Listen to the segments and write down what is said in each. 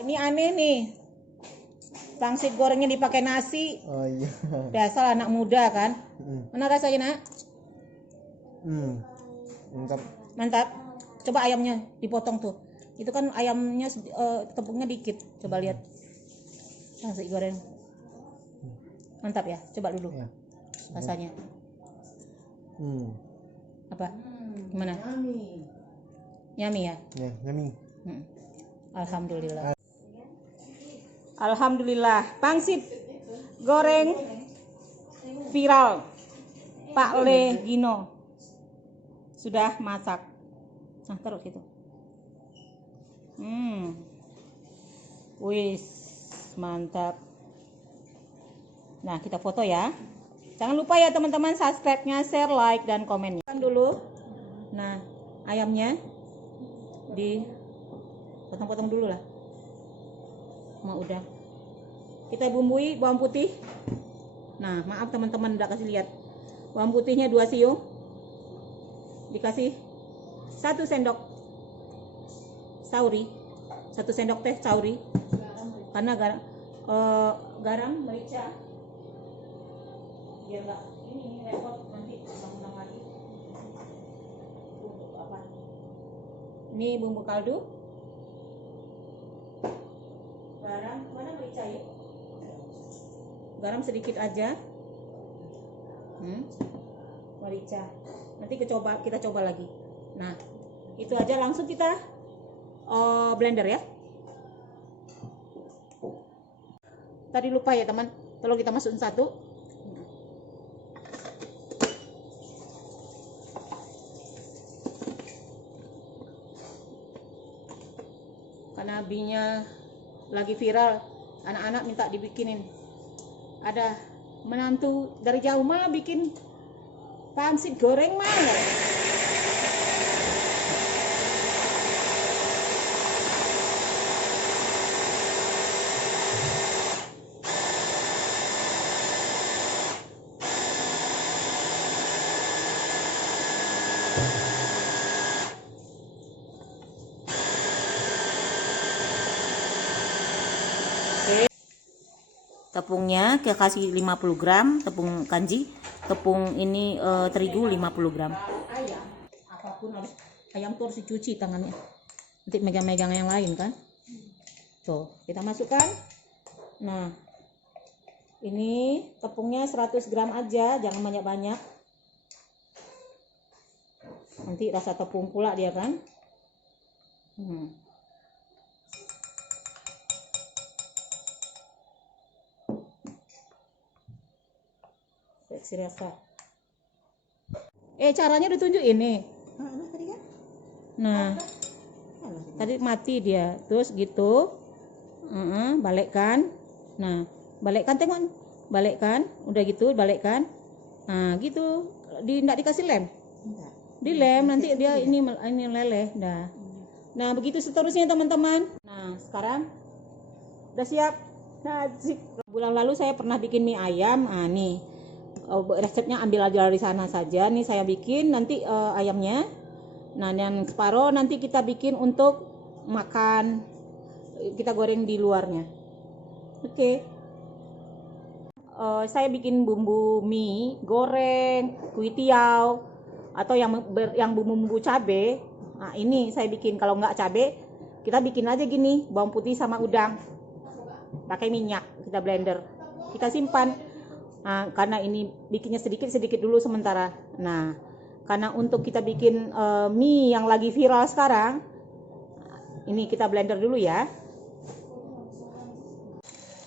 Ini aneh nih. Pangsit gorengnya dipakai nasi. Oh iya. Biasa anak muda kan. Mana rasanya, Nak? Mantap. Mantap. Coba ayamnya dipotong tuh. Itu kan ayamnya tepungnya dikit. Coba lihat. Pangsit goreng. Mantap ya. Coba dulu. Ya. Rasanya. Apa? Gimana? Yummy ya? Ya, yummy. Alhamdulillah. Alhamdulillah, pangsit goreng viral Pak Le Gino sudah masak. Nah, taruh gitu. Wis, mantap. Nah, kita foto ya. Jangan lupa ya teman-teman, subscribe-nya, share, like, dan komennya. Dulu. Nah, ayamnya dipotong-potong dulu lah. Udah. Kita bumbui bawang putih. Nah, maaf teman-teman udah kasih lihat. Bawang putihnya 2 siung. Dikasih 1 sendok sauri. 1 sendok teh sauri. Karena garam merica. Biar enggak ini repot nanti ulang-ulang lagi. Bumbu apa? Ini bumbu kaldu. Garam, mana merica ya? Garam sedikit aja. Merica. Nanti kita coba lagi. Nah, itu aja, langsung kita blender ya. Tadi lupa ya teman, tolong kita masukin satu. Karena abinya lagi viral, anak-anak minta dibikinin. Ada menantu dari jauh mah bikin pangsit goreng mah. Tepungnya kita kasih 50 gram tepung kanji, tepung ini terigu 50 gram. Ayam apapun harus, ayam tuh harus dicuci tangannya, nanti megang-megang yang lain kan. Tuh kita masukkan. Nah, ini tepungnya 100 gram aja, jangan banyak-banyak, nanti rasa tepung pula dia kan. Rasa. Caranya ditunjuk ini. Nah, tadi mati dia, terus gitu. Balikkan. Nah, balikkan, tengok, balikkan, udah gitu, balikkan. Nah, gitu. Nggak dikasih lem. Dilem nanti dia ini meleleh. Nah, begitu seterusnya teman-teman. Nah, sekarang udah siap. Nah, bulan lalu saya pernah bikin mie ayam. Nah, nih. Resepnya ambil aja dari sana saja. Nih saya bikin nanti ayamnya. Nah, yang separuh nanti kita bikin untuk makan. Kita goreng di luarnya. Oke. Saya bikin bumbu mie goreng, kuitiau, atau yang bumbu cabe. Nah, ini saya bikin. Kalau nggak cabe, kita bikin aja gini, bawang putih sama udang. Pakai minyak, kita blender. Kita simpan. Nah, karena ini bikinnya sedikit-sedikit dulu sementara. Nah, karena untuk kita bikin mie yang lagi viral sekarang, ini kita blender dulu ya.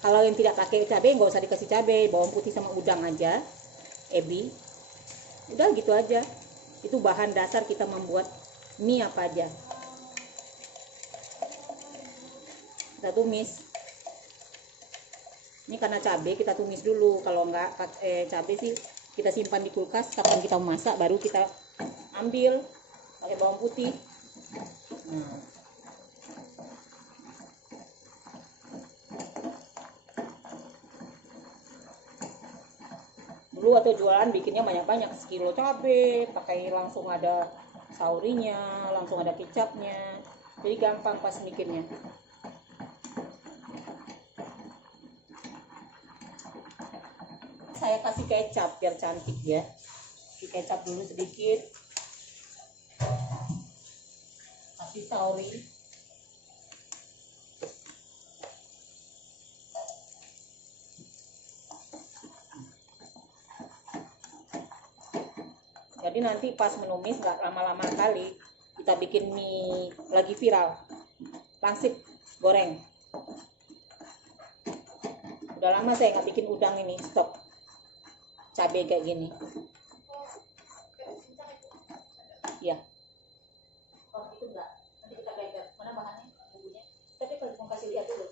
Kalau yang tidak pakai cabai, nggak usah dikasih cabai, bawang putih sama udang aja, ebi. Udah gitu aja. Itu bahan dasar kita membuat mie apa aja. Kita tumis. Ini karena cabai kita tumis dulu. Kalau nggak cabai sih kita simpan di kulkas, kapan kita masak baru kita ambil pakai bawang putih. Dulu atau jualan bikinnya banyak-banyak, sekilo cabai, pakai langsung ada saurinya, langsung ada kecapnya. Jadi gampang pas bikinnya. saya kasih kecap biar cantik ya. Kasih kecap dulu sedikit. Kasih sauri. Jadi nanti pas menumis nggak lama-lama kali, kita bikin mie lagi viral, pangsit goreng. Udah lama saya nggak bikin udang ini, stop. Cabai kayak gini. Ya. Oh itu enggak. Nanti kita blender. Mana bahannya? Bumbunya. Tapi kalau mau kasih lihat dulu.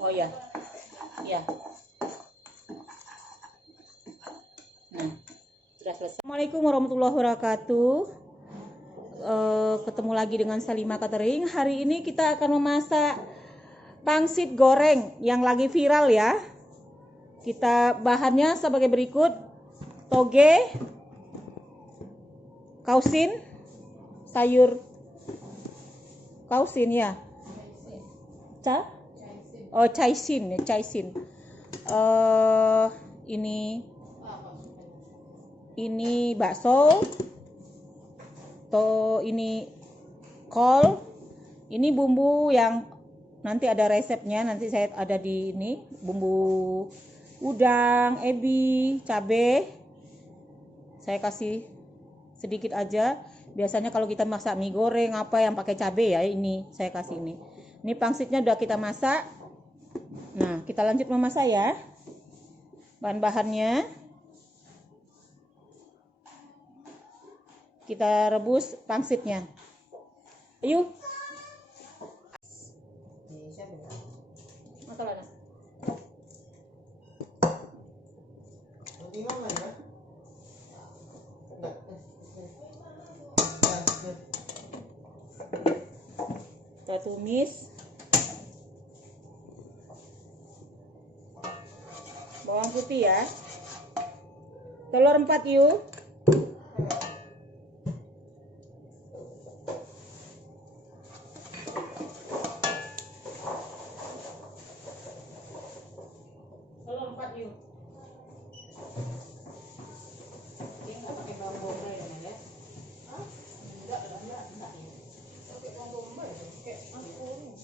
Oh ya. Ya. Nah, sudah selesai. Assalamualaikum warahmatullahi wabarakatuh. Ketemu lagi dengan Salima Catering. Hari ini kita akan memasak pangsit goreng yang lagi viral ya. Kita bahannya sebagai berikut: toge, kausin, sayur kausin ya. Caisin ya, caisin. Ini bakso. Ini kol. Ini bumbu yang nanti ada resepnya, nanti saya ada di ini, bumbu udang, ebi, cabai. Saya kasih sedikit aja. Biasanya kalau kita masak mie goreng apa yang pakai cabai ya, ini saya kasih ini. Ini pangsitnya udah kita masak. Nah, kita lanjut memasak ya. Bahan-bahannya kita rebus pangsitnya. Ayo. Masalahnya. Kita tumis. Bawang putih ya. Telur 4 yuk. Telur 4 yuk. Ini enggak pakai bawang bombay ya? Hah? Enggak. Pakai bawang bombay, pakai ampun.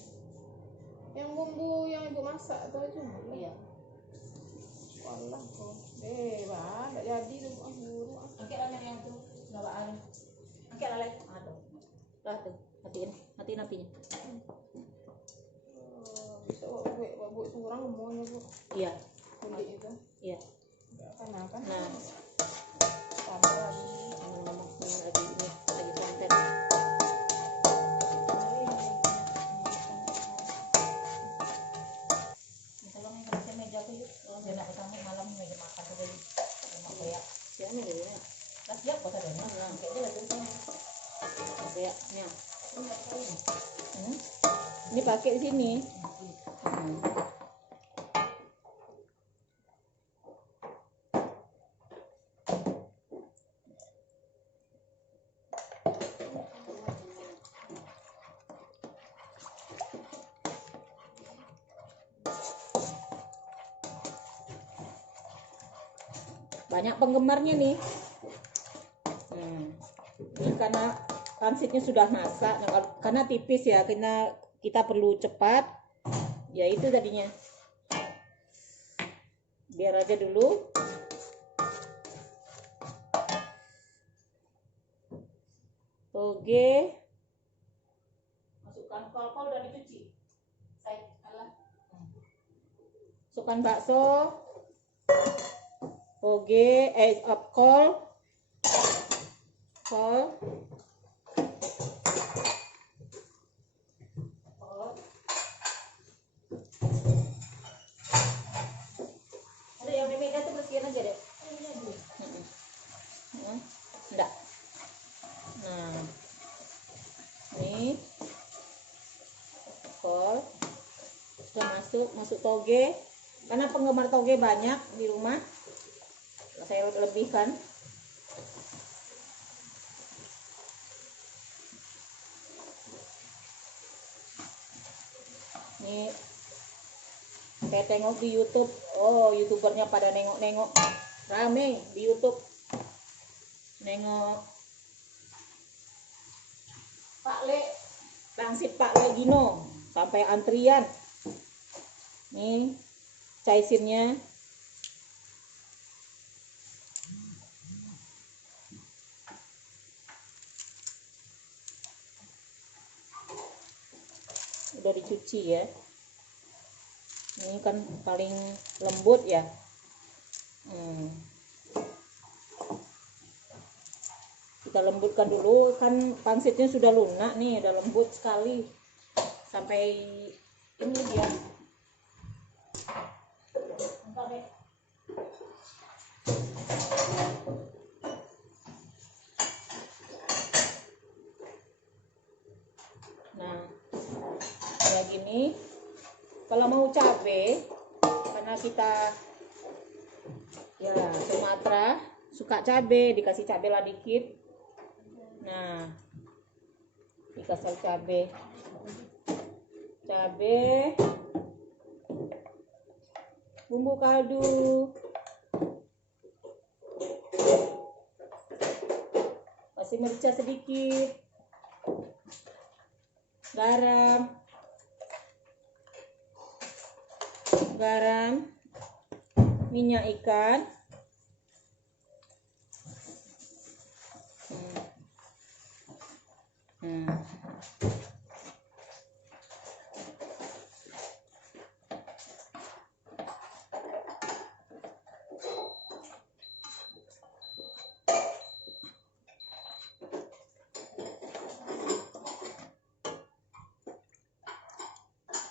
Yang bumbu yang ibu masak itu aja. Iya. Walah kok. Bah, enggak jadi tuh buru. Angkat lagi yang tuh, enggak baan. Angkat lagi. Aduh. Lah tuh, matiin apinya. Bisa buat kurang semuanya, Bu. Iya. Kulit itu. Iya. Kan. Nah. Tambah lagi. Ngomong lagi ini, lagi konten. Meja tuh yuk, jangan ketemu malam meja makan tuh deh, kayak siapa nih ya? Lah siap kok tadi, kayaknya lagi tuh, kayaknya, ini pakai di sini. Banyak penggemarnya nih. Ini karena pangsitnya sudah masak, karena tipis ya, karena kita perlu cepat. Ya itu tadinya. Biar aja dulu. Toge. Masukkan kol udah dicuci. Masukkan bakso. Toge, kol. Ada yang beda tuh bersihin aja deh. Enggak. Nah, ini kol sudah masuk toge. Karena penggemar toge banyak di rumah, saya lebihkan. Ini Saya tengok di YouTube, oh youtubernya pada nengok-nengok, rame di YouTube, nengok Pak Le, pangsit Pak Le Gino, sampai antrian. Nih caisirnya. Udah dicuci ya. Ini kan paling lembut ya. Kita lembutkan dulu, kan pangsitnya sudah lunak nih, udah lembut sekali. Sampai ini dia. Nah, kayak gini. Kalau mau cabai, karena kita ya Sumatera suka cabai, dikasih cabai lah dikit. Nah, dikasih cabai, bumbu kaldu, kasih merica sedikit, garam, minyak ikan,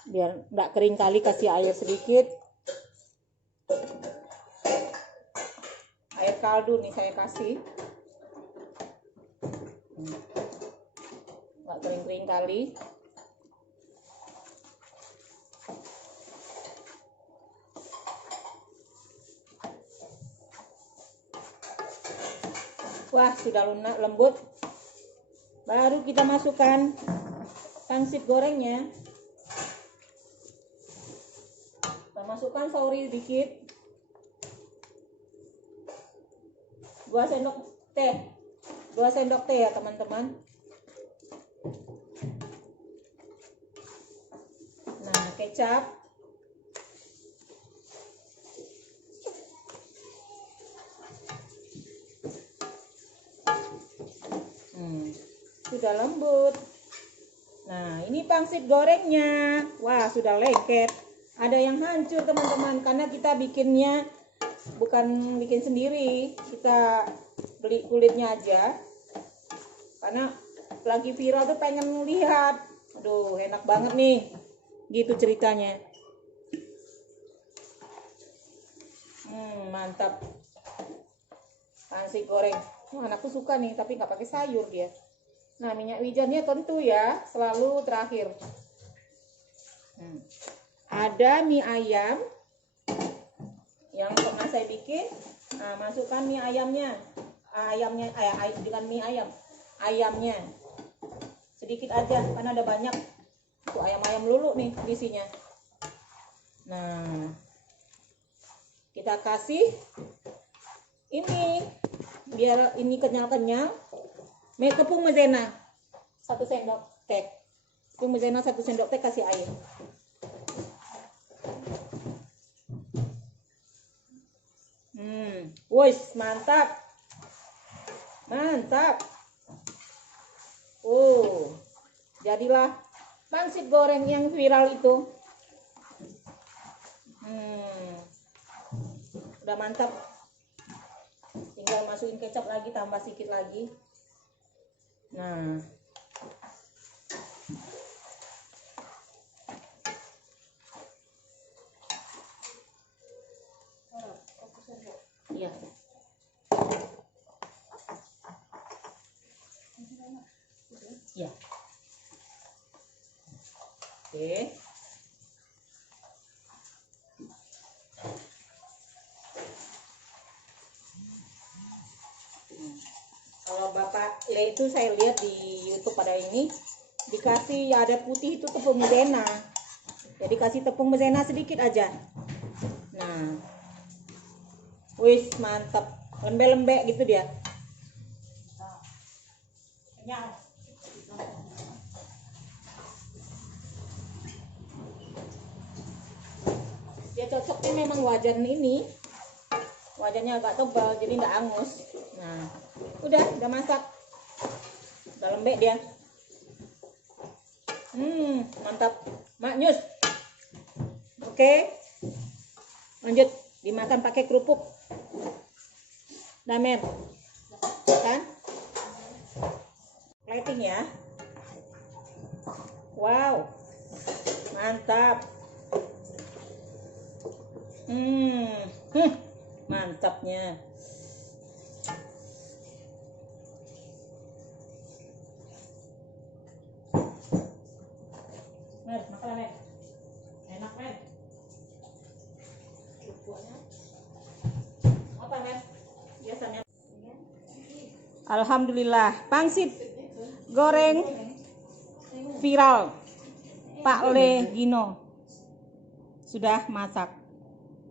biar enggak kering kali, kasih air sedikit, air kaldu nih saya kasih, enggak kering-kering kali. Wah, sudah lunak lembut. Baru kita masukkan pangsit gorengnya. Kita masukkan sauri dikit, 2 sendok teh ya teman-teman. Nah, kecap, sudah lembut. Nah, ini pangsit gorengnya. Wah, sudah lengket. Ada yang hancur teman-teman, karena kita bikinnya bukan bikin sendiri, kita beli kulitnya aja. Karena lagi viral tuh pengen lihat. Aduh, enak banget nih. Gitu ceritanya. Mantap. Pangsit goreng. Anakku suka nih, tapi nggak pakai sayur dia. Nah, minyak wijennya tentu ya, selalu terakhir. Ada mie ayam yang pernah saya bikin. Nah, masukkan mie ayamnya. Dengan mie ayamnya sedikit aja, karena ada banyak tuh ayam-ayam lulu nih isinya. Nah, kita kasih ini biar ini kenyal-kenyal. Tepung maizena 1 sendok teh. Tepung maizena 1 sendok teh, kasih air. Wis, mantap. Mantap. Jadilah pangsit goreng yang viral itu. Udah mantap. Tinggal masukin kecap lagi, tambah sedikit lagi. Nah, iya. Ya. Oke. Kalau Bapak Le itu saya lihat di YouTube pada ini dikasih ada putih itu tepung maizena. Jadi kasih tepung maizena sedikit aja. Nah, wis mantap, lembek-lembek gitu dia. Kenyang. Dia cocoknya memang wajan ini, wajannya agak tebal jadi nggak angus. Nah, udah masak, udah lembek dia. Mantap, maknyus. Oke, lanjut dimakan pakai kerupuk. Damer, kan? Plating ya. Wow, mantap. Mantapnya. Mer, makan Mer. Enak Mer. Apa Mer? Biasanya. Alhamdulillah, pangsit goreng viral Pak Le Gino sudah masak.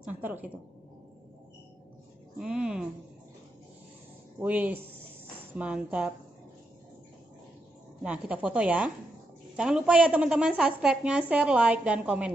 Nah, taruh situ. Wis, mantap. Nah, kita foto ya. Jangan lupa ya teman-teman, subscribe-nya, share, like, dan komennya.